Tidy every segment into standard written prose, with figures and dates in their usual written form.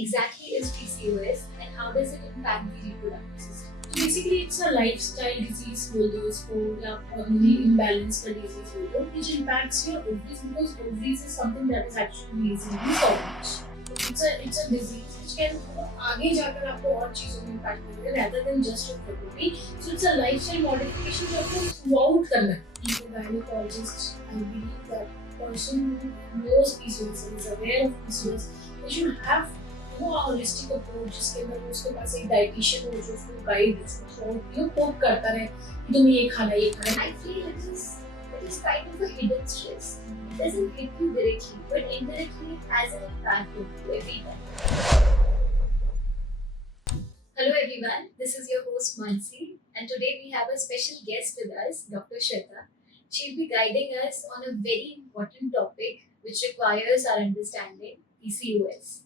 exactly is PCOS and how does it impact the reproductive system? Basically, it's a lifestyle disease बोल दो इसको या hormonal imbalance का disease बोल दो which impacts your ovaries because ovaries is something that is actually releasing the hormones. It's a disease which can आगे जाकर आपको और चीजों में impact करेगा rather than just your fertility. So it's a lifestyle modification जो आपको throughout करना है. If a gynecologist, I believe that person who knows PCOS and is aware of PCOS, they should have a holistic approach जिसके अंदर वो उसके पास एक dietitian हो जो उसको guide उसको poke करता रहे कि तुम्हें ये खाना है. I feel it is kind of a hidden stress. It doesn't hit you directly, but indirectly it has an impact on you every time. Hello everyone, this is your host Mansi, and today we have a special guest with us, Dr. Shweta. She'll be guiding us on a very important topic which requires our understanding, PCOS.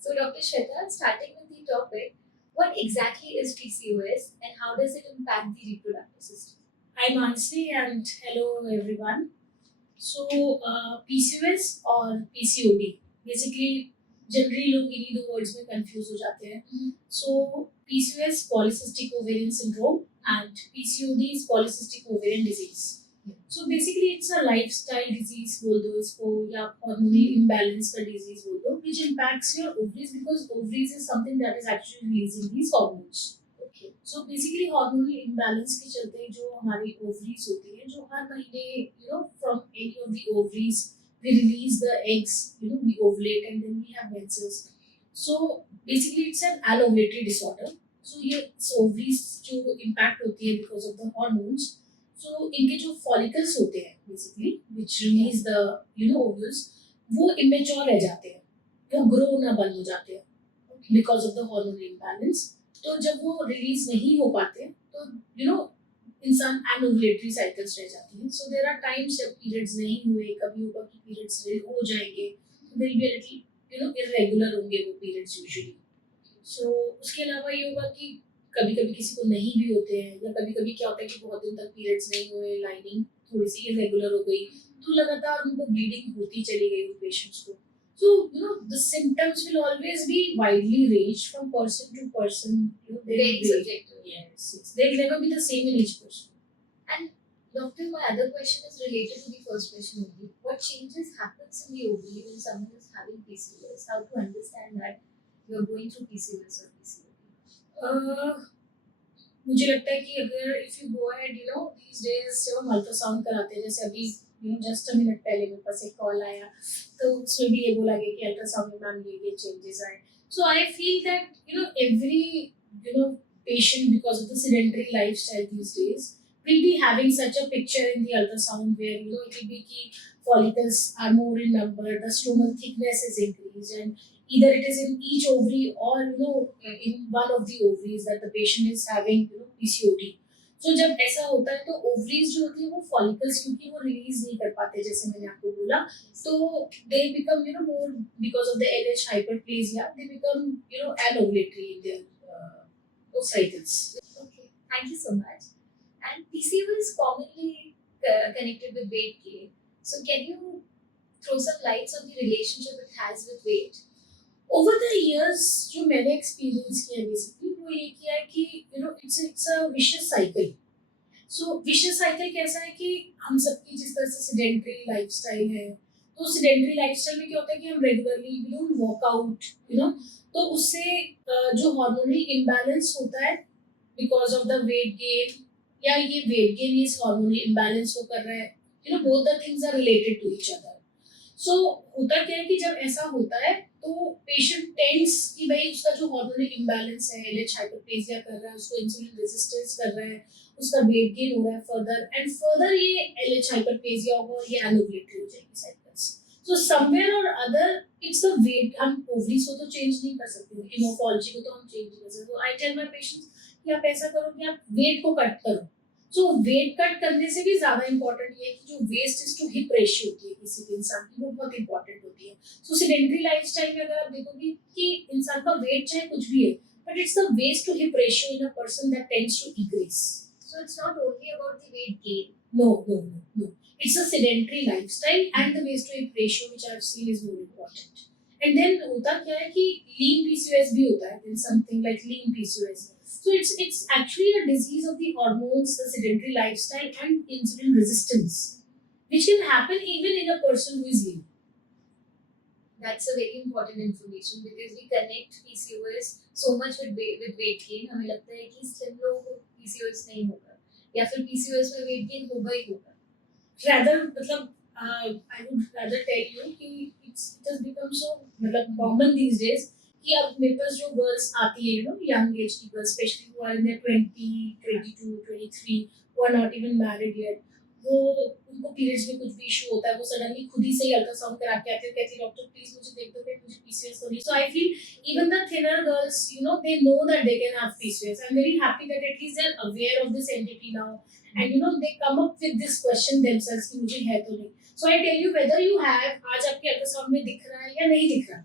So Dr. Shweta, starting with the topic, what exactly is PCOS and how does it impact the reproductive system? Hi Mansi and hello everyone. So PCOS और PCOD basically generally लोग इन्हीं दो words में confuse हो जाते हैं. So PCOS polycystic ovarian syndrome and PCOD is polycystic ovarian disease. So basically it's a lifestyle disease बोल दो इसको या hormonal imbalance का disease बोल दो which impacts your ovaries because ovaries is something that is actually releasing these hormones. Okay. So basically hormonal imbalance के चलते जो हमारी ovaries होती हैं जो हर महीने from any of the ovaries we release the eggs, we ovulate and then we have menses. So basically it's an allovulatory disorder. So ये ovaries जो impact होती है because of the hormones. So इनके जो follicles होते हैं basically which release the ovules वो immature रह जाते हैं, वो grow ना बंद हो जाते हैं because of the hormonal imbalance. तो जब वो release नहीं हो पाते तो इंसान anovulatory cycles रह जाती हैं. So there are times जब periods नहीं हुए, कभी होगा कि periods हो जाएंगे, there will be a little irregular होंगे वो periods usually. So उसके अलावा ये होगा कि कभी कभी किसी को नहीं भी होते हैं या कभी कभी क्या होता है कि बहुत दिन तक पीरियड्स नहीं हुए, लाइनिंग थोड़ी सी इरेगुलर हो गई तो लगातार उनको ब्लीडिंग होती चली गई उन पेशेंट्स को. So the symptoms will always be widely ranged from person to person. Very subjective. Yes. They'll never be the same in each person. And doctor, my other question is related to the first question only. What changes happens in the ovary when someone is having PCOS? How to understand that you're going through PCOS or PCOD? मुझे लगता है कि अगर if you go ahead these days जब हम ultrasound कराते हैं जैसे अभी जस्ट अ मिनट पहले मेरे पास एक कॉल आया तो उसमें भी ये बोला गया कि अल्ट्रासाउंड में मैम ये चेंजेस आए. So I feel that every patient because of the sedentary lifestyle these days will be having such a picture in the ultrasound where it will be ki follicles are more in number, the stromal thickness is increased and either it is in each ovary or in one of the ovaries that the patient is having PCOD. So जब ऐसा होता है तो ovaries जो होती है वो follicles क्योंकि वो release नहीं कर पाते जैसे मैंने आपको बोला तो they become more because of the LH hyperplasia they become anovulatory in their cycles. Okay, thank you so much. And PCOS is commonly connected with weight gain. So can you throw some lights on the relationship it has with weight? Over the years जो मैंने experience किया basically वो ये किया है कि it's a vicious cycle. So vicious cycle कैसा है कि हम सबकी जिस तरह से sedentary lifestyle है तो sedentary lifestyle में क्या होता है कि हम regularly we don't walk out तो उससे जो hormonal imbalance होता है because of the weight gain या ये weight gain इस hormonal imbalance को कर रहा है both the things are related to each other. So होता क्या है कि जब ऐसा होता है तो पेशेंट टेंस कि भाई उसका जो हार्मोनल इम्बैलेंस है LH हाइपरप्लेजिया कर रहा है उसको इंसुलिन रेजिस्टेंस कर रहा है उसका वेट गेन हो रहा है फर्दर ये LH हाइपरप्लेजिया होगा और ये एनोवुलेटरी हो जाएगी साइकिल्स. सो समवेयर और अदर इट्स द वेट. हम ओवरीज को तो चेंज नहीं कर सकते, इमोफोलॉजी को तो हम चेंज नहीं कर सकते. तो आई टेल माय पेशेंट्स कि आप ऐसा करो कि आप वेट को कट करो. सो वेट कट करने से भी ज्यादा इंपॉर्टेंट ये है कि जो waist is to hip ratio होती है किसी भी इंसान की वो बहुत इंपॉर्टेंट होती है. सो सेडेंटरी लाइफस्टाइल में अगर आप देखोगे कि इंसान का वेट चाहे कुछ भी है but it's the waist to hip ratio in a person that tends to increase. So it's not only about the weight gain. No. It's a sedentary lifestyle and the waist to hip ratio which I've seen is more important. And then होता क्या है कि lean PCOS भी होता है, then something like lean PCOS. So it's actually a disease of the hormones, the sedentary lifestyle, and insulin resistance, which can happen even in a person who is lean. That's a very important information because we connect PCOS so much with weight gain. हमें लगता है कि slim लोगों को PCOS नहीं होगा या फिर PCOS में weight gain होगा ही होगा. Rather मतलब I would rather tell you कि it has become so मतलब common these days कि अब मेरे पास जो girls आती है, young age की girls, especially who are in their 20, 22, 23, who are not even married yet, वो उनको पीरियड्स में कुछ भी इशू होता है, वो सडनली खुद ही से ही अल्ट्रासाउंड करा के आते हैं, कहती है डॉक्टर प्लीज मुझे देख दो कि मुझे पीसीओएस हो रही है. So I feel even the thinner girls they know that they can have PCOS. I'm very happy that at least they're aware of this entity now, and they come up with this question themselves कि मुझे है तो नहीं. So I tell you, whether you have, आज आपके ultrasound में दिख रहा है या नहीं दिख रहा,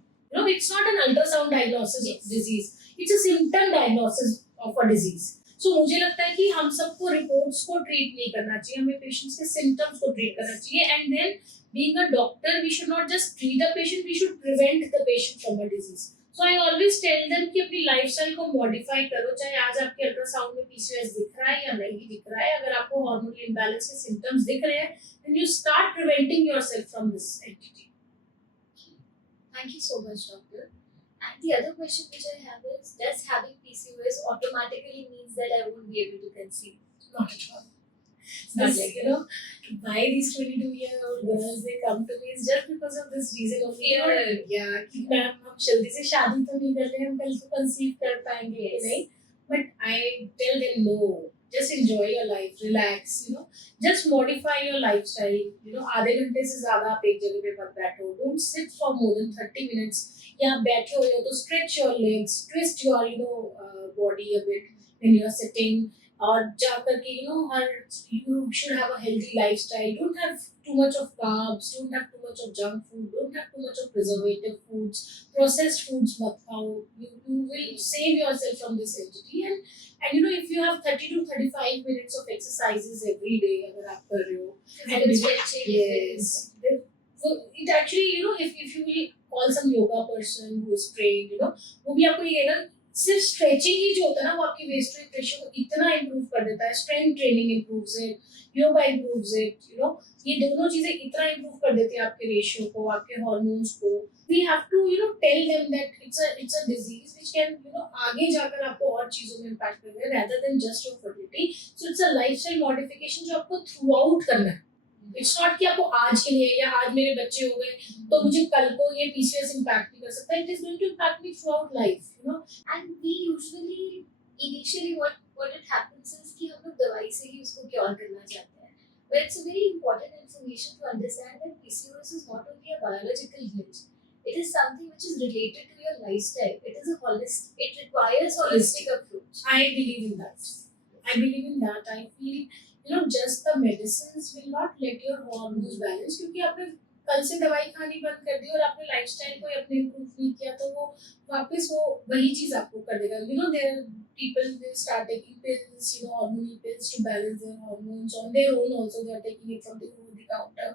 it's not an ultrasound diagnosis of disease, it's a symptom diagnosis of a disease. So मुझे लगता है कि हम सबको रिपोर्ट्स को ट्रीट नहीं करना चाहिए, हमें पेशेंट्स के सिम्टम्स को ट्रीट करना चाहिए. And then being a doctor we should not just treat the patient, we should prevent the patient from a disease. So I always tell them कि अपनी लाइफस्टाइल को मॉडिफाई करो, चाहे आज आपके अल्ट्रासाउंड में पीसीओएस दिख रहा है या नहीं दिख रहा है, अगर आपको हार्मोनल इम्बैलेंस के सिम्टम्स दिख रहे हैं then you start preventing yourself from this entity. Thank you so much, doctor. And the other question which I have is, does having PCOS automatically means that I won't be able to conceive? Not at all. Not This, like why these 22-year-old girls they come to me is just because of this reason only. Fear. Yeah, कि ma'am हम जल्दी से शादी तो नहीं कर रहे, हम कल को कंसीव कर पाएंगे कि नहीं. But I tell them no, just enjoy your life, relax, just modify your lifestyle. आधे घंटे से ज़्यादा आप एक जगह पे मत बैठो. Don't sit for more than 30 minutes. या बैठे हुए हो तो stretch your legs, twist your body a bit when you are sitting. और जाकर के you should have a healthy lifestyle. Don't have too much of carbs, don't have too much of junk food, don't have too much of preservative foods, processed foods mat khao. You will save yourself from this entity. And if you have 30 to 35 minutes of exercises every day agar aap kar rahe ho, physical stretching, yes, so it actually if you will call some yoga person who is trained, वो भी आपको ये कहेगा सिर्फ stretching ही जो होता है ना वो आपकी वेस्ट टू रेशियो को इतना इंप्रूव कर देता है. Strength training improves it, yoga improves it, ये दोनों चीजें इतना इंप्रूव कर देती है आपके रेशियो को, आपके हार्मोन्स को. We have to tell them that it's a disease which can आगे जाकर आपको और चीजों में इंपैक्ट करेगा rather than just your fertility. So it's a lifestyle modification जो आपको थ्रू आउट करना है. इट्स नॉट कि आपको आज के लिए या आज मेरे बच्चे हो गए तो मुझे कल को ये पीसीओएस इंपैक्ट नहीं कर सकता. It is going to impact me throughout life. And we usually initially what it happens is कि हम लोग दवाई से ही उसको क्योर करना चाहते हैं. But it's a very important information to understand that PCOS is not only a biological glitch. It is something which is related to your lifestyle. It is a holistic. It requires holistic approach. I believe in that. I feel just the medicines will not let your hormones balance, क्योंकि आपने कल से दवाई खानी बंद कर दी और आपने लाइफस्टाइल को अपने इम्प्रूव नहीं किया तो वो वापस वो वही चीज आपको कर देगा. there are people will start taking pills, hormonal pills to balance their hormones on their own. Also they are taking it from the over the counter.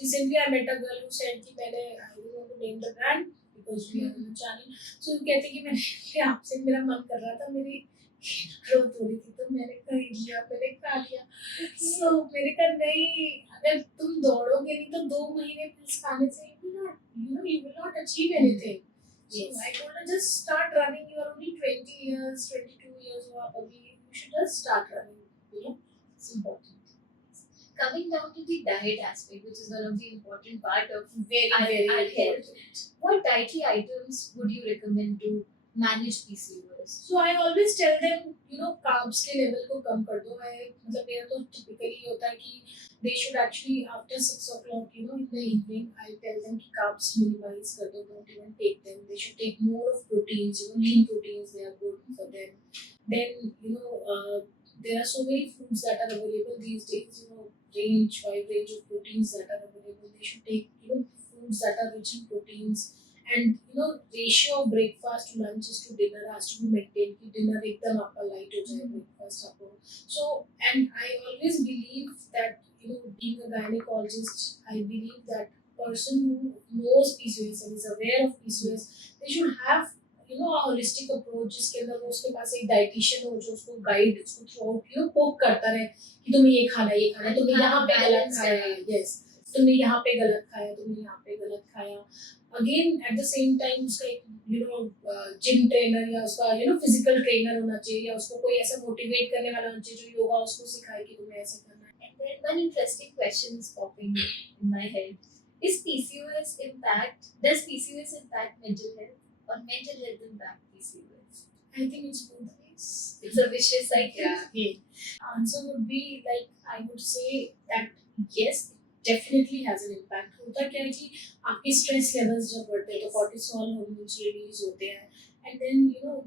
Recently I met a girl who said कि मैंने I don't want to name the brand because we are on the channel. So कहते कि मैंने आपसे मेरा मन कर रहा था, मेरी ग्रोथ हो रही थी तो मैंने खरीद लिया, मैंने खा लिया. So मैंने कहा नहीं, अगर तुम दौड़ोगे नहीं तो 2 महीने पिल्स खाने से you will not achieve anything. Yes. So I told her just start running. You are only 20 years, 22 years हो आप अभी, you should just start running. It's important. Coming down to the diet aspect, which is one of the important part of Very our health. important. What dietary items would you recommend to manage PCOS? So I always tell them, carbs के level को कम कर दो. मतलब मेरा तो typically होता है कि they should actually after 6 o'clock, in the evening, I tell them कि carbs minimize कर दो, don't even take them. They should take more of proteins, lean proteins, they are good for them. Then, there are so many foods that are available these days, wide range of proteins that are available. They should take, foods that are rich in proteins. And ratio of breakfast to lunches to dinner has to be maintained कि dinner एकदम आपका light हो जाए, breakfast आपको. So and I always believe that being a gynecologist, I believe that person who knows PCOS and is aware of PCOS, they should have a holistic approach जिसके अंदर वो उसके पास एक डाइटिशियन हो जो उसको गाइड उसको थ्रू आउट पोक करता रहे कि तुम्हें ये खाना है, ये खाना है, तुमने हाँ, यहाँ पे गलत balanced खाया, diet. यस तुमने यहाँ पे गलत खाया, तुमने यहाँ पे गलत खाया. Again at the same time उसका एक जिम ट्रेनर या उसका फिजिकल ट्रेनर होना चाहिए, या उसको कोई ऐसा मोटिवेट करने वाला होना चाहिए जो योगा उसको सिखाए कि तुम्हें ऐसे करना है. And then one interesting question is popping in my head. Does PCOS impact mental health or mental health impact PCOS? I think it's both ways. It's a vicious cycle. Yeah. Answer would be like I would say that yes, it definitely has an impact. होता क्या है कि आपके stress levels जब बढ़ते हैं तो cortisol hormones release होते हैं, and then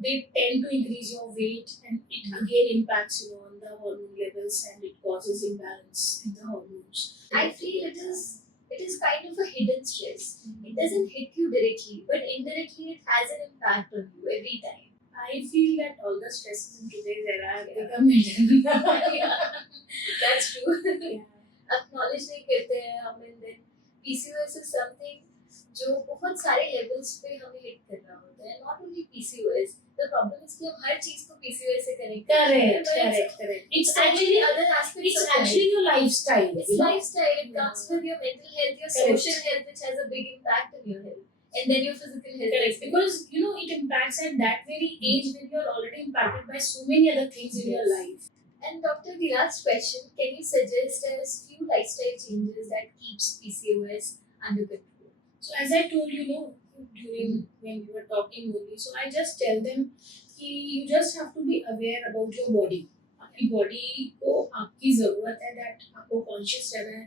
they tend to increase your weight, and it again impacts on the hormone levels, and it causes imbalance in the hormones. I feel it is kind of a hidden stress. It doesn't hit you directly, but indirectly it has an impact on you every time. I feel that all the stresses in today's era have become hidden. Yeah, that's true. Yeah. Acknowledge नहीं करते हैं हम, and then PCOS is something जो बहुत सारे levels पे हमें hit कर रहा होता है. Not only PCOS. The problem is कि हम हर चीज को PCOS से connect करते हैं. Correct. It's so actually many other aspects it's of life. actually your lifestyle. It's lifestyle. It comes with your mental health, your Correct. social health, which has a big impact on your health, and then your physical health. Correct. Because it impacts at that very age when you are already impacted by so many other things in your life. And doctor, the last question: can you suggest us few lifestyle changes that keeps PCOS under control? So as I told during when we were talking only, so I just tell them कि you just have to be aware about your body. आपकी body को आपकी ज़रूरत है, that आपको conscious रहना है.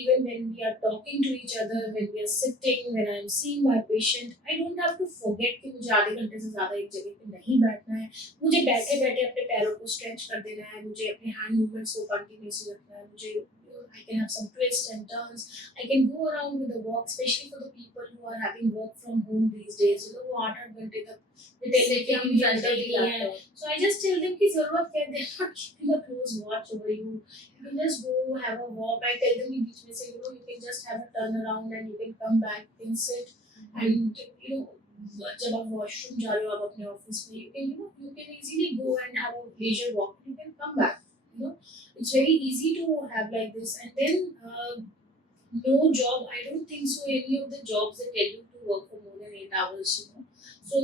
Even when we are talking to each other, when we are sitting, when I am seeing my patient, I don't have to forget कि मुझे आधे घंटे से ज़्यादा एक जगह पे नहीं बैठना है. मुझे बैठे बैठे अपने पैरों को stretch कर देना है, मुझे अपने hand movements को continuously रखना है, मुझे I can have some twists and turns. I can go around with a walk, especially for the people who are having work from home these days. वो 8 घंटे तक Sitting in front of the laptop. So I just tell them कि ज़रूरत क्या है, they're not keeping a close watch over you. You can just go have a walk. I tell them कि बीच में से you can just have a turn around and you can come back, you can sit, and जब आप washroom जा रहे हो आप अपने office में, you can easily go and have a leisure walk. You can come back. It's very easy to have like this. And then no job, I don't think so any of the jobs that tell you to work for more than 8 hours. So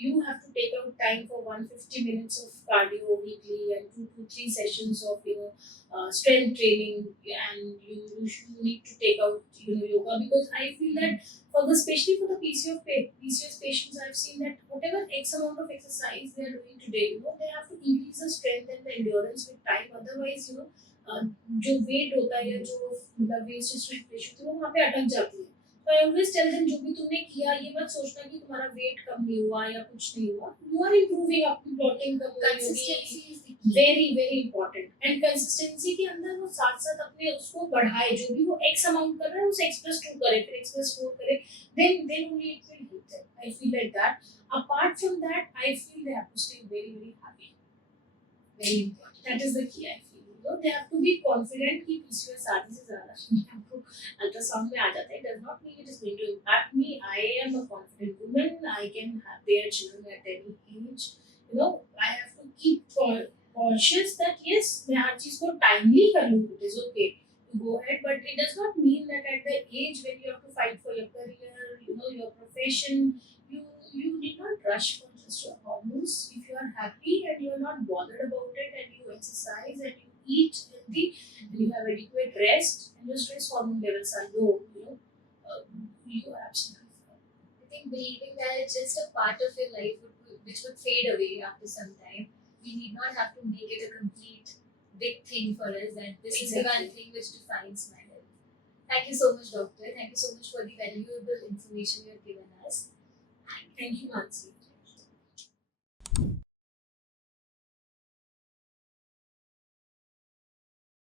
you have to take out time for 150 minutes of cardio weekly and 2 to 3 sessions of strength training, and you need to take out yoga, because I feel that especially for the PCOS patients, I've seen that whatever X amount of exercise they are doing today, they have to increase the strength and the endurance with time. Otherwise, जो weight होता है या जो मतलब waist strength ratio तो वो वहाँ पे अटक जाती है. So I always tell them जो भी तुमने किया ये मत सोचना कि तुम्हारा weight कम नहीं हुआ या कुछ नहीं हुआ. You are improving, आपकी plotting कम हुई. Consistency is the key. Very very important. And consistency के अंदर वो साथ साथ अपने उसको बढ़ाए, जो भी वो X amount कर रहा है उसे X+2 करे, फिर X+4 करे, then only it will hit them. I feel like that. Apart from that, I feel they have to stay very very happy. Very important. That is the key. I feel. They have to be confident कि PCOS शादी से ज़्यादा आपको ultrasound में आ जाता है. It does not mean it is going to impact me. I am a confident woman. I can bear children at any age. I have to keep conscious that yes, मैं हर चीज़ को timely कर लूँ. It is okay to go ahead, but it does not mean that at the age when you have to fight for your career, your profession, you need not rush for just your hormones. If you are happy and you are not bothered about it, and you exercise and you eat healthy and you have adequate rest and your stress hormone levels are low, you are absolutely fine. I think believing that it's just a part of your life which would fade away after some time, we need not have to make it a complete big thing for us that this is the one thing which defines my health. Thank you so much, doctor. Thank you so much for the valuable information you have given us. Thank you, Mansi.